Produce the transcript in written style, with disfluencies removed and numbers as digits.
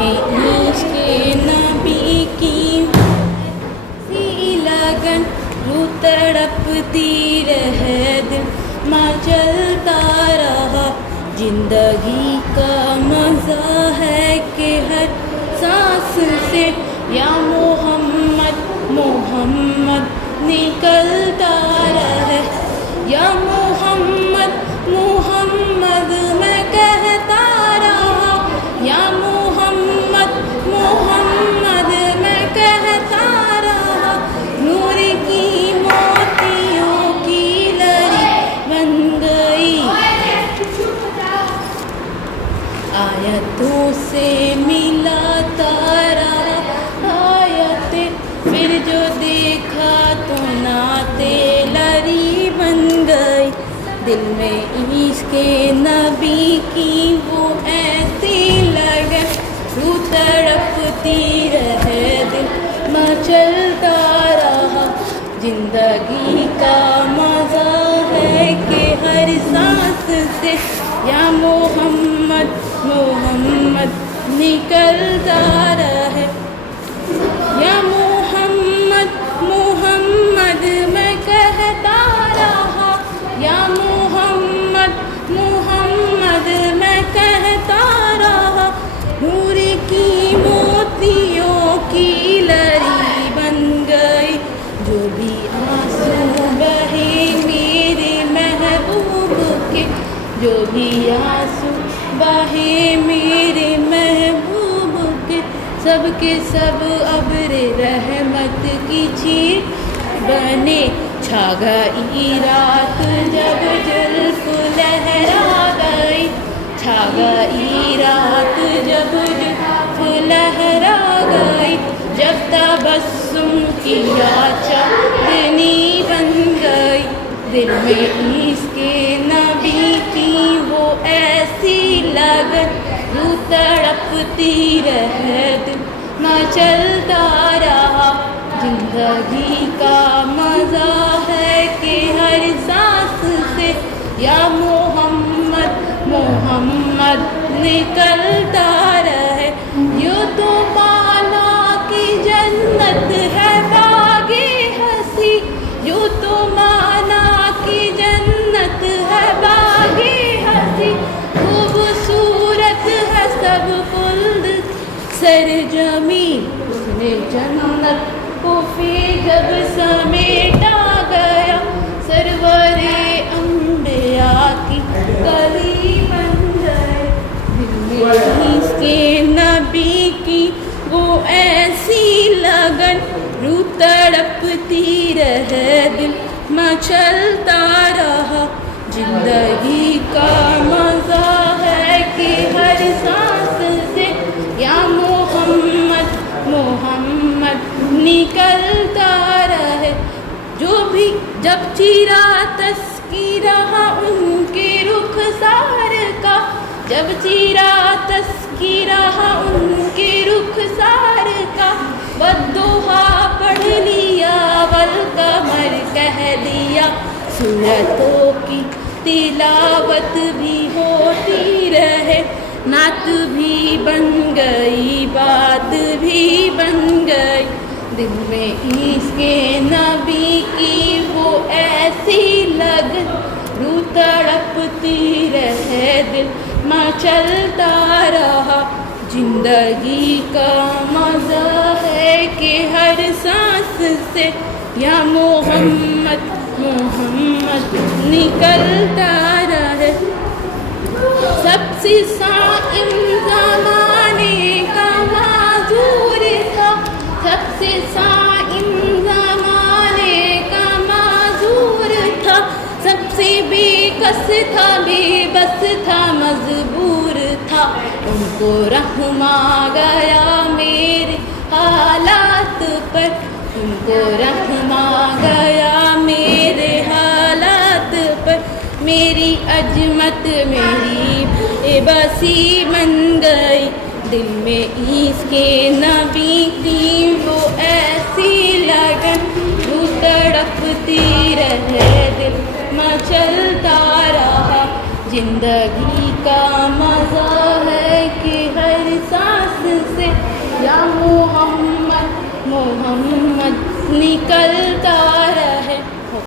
में इश्क़ नबी की सी लगन, रूह तड़पती रहे दिल माँ चलता रहा। जिंदगी का मज़ा है कि हर सांस से या मोहम्मद मोहम्मद निकलता रहे। या मोहम्मद मोहम्मद मैं कहता रहा। या मोहम्मद मोहम्मद मैं कहता रहा। नूर की मोतियों की लड़ी बन गई, आयतों से मिलाता रहा। आयतें फिर जो देखा तो नाते लड़ी बन गई। दिल में इश्क़ नबी की वो ऐसी लगन, रूह तड़पती रहे दिल में चलता रहा। जिंदगी का मज़ा है कि हर सांस से या मोहम्मद मोहम्मद निकलता रहे। या मोहम्मद मोहम्मद मैं कहता रहा। या मोहम्मद मोहम्मद मैं कहता रहा। नूर की मोतियों की लड़ी बन गई। जो भी आंसू बहे मेरे महबूब के, जो भी आंसू बहे मेरे महबूब के, सब के सब अब्र रहमत की चीर बने। छा गई रात जब जुल्फ लहरा गई, छा गई रात जब जुल्फ लहरा गई। जब तबस्सुम किया चांदनी बन गई। दिल में इश्क़ नबी की वो ऐसी लगन, रूह तड़पती रहे दिल में चलता रहा। जिंदगी का मज़ा है कि हर सांस से या मोहम्मद मोहम्मद निकलता रहे। यूँ तो माना की जन्नत है बागे हंसी, यूँ तो माना की जन्नत है बागे हंसी। खूबसूरत है सब कुल सरजमी, उसने जन्नत को फिर जब समेटा गया। सरवरे अंबिया की गली बन गए। दिल में इश्क़ नबी की वो ऐसी लगन, रूह तड़पती रहे दिल में चलता रहा। जिंदगी का मज़ा है कि हर सांस से या मोहम्मद मोहम्मद निकलता रहे। जो भी जब चीरा तस्कीरा उनके रुखसार का, जब चीरा तस्कीरा उनके रुखसार का। बद्दुआ पढ़ लिया वल कमर कह दिया। सूरतों की तिलावत भी होती रहे। नात भी बन गई, बात भी बन गई। दिल में इश्क़ नबी की वो ऐसी लगन, रूह तड़पती रहे दिल में चलता रहा। जिंदगी का मज़ा है कि हर सांस से या मोहम्मद मोहम्मद निकलता रहे। सबसे साइम ज़माने का माज़ूर था, सबसे साइम ज़माने का माज़ूर था। सबसे बेकस था, बेबस था, मजबूर था। उनको रहम आ गया मेरे हालात पर, उनको रहम आ गया मेरे हालात पर। मेरी अजमत मेरी बेबसी बन गई। दिल में इश्क़ नबी की वो ऐसी लगन, रूह तड़पती रहे दिल में चलता रहा। जिंदगी का मज़ा है कि हर सांस یا محمد محمد نکلتا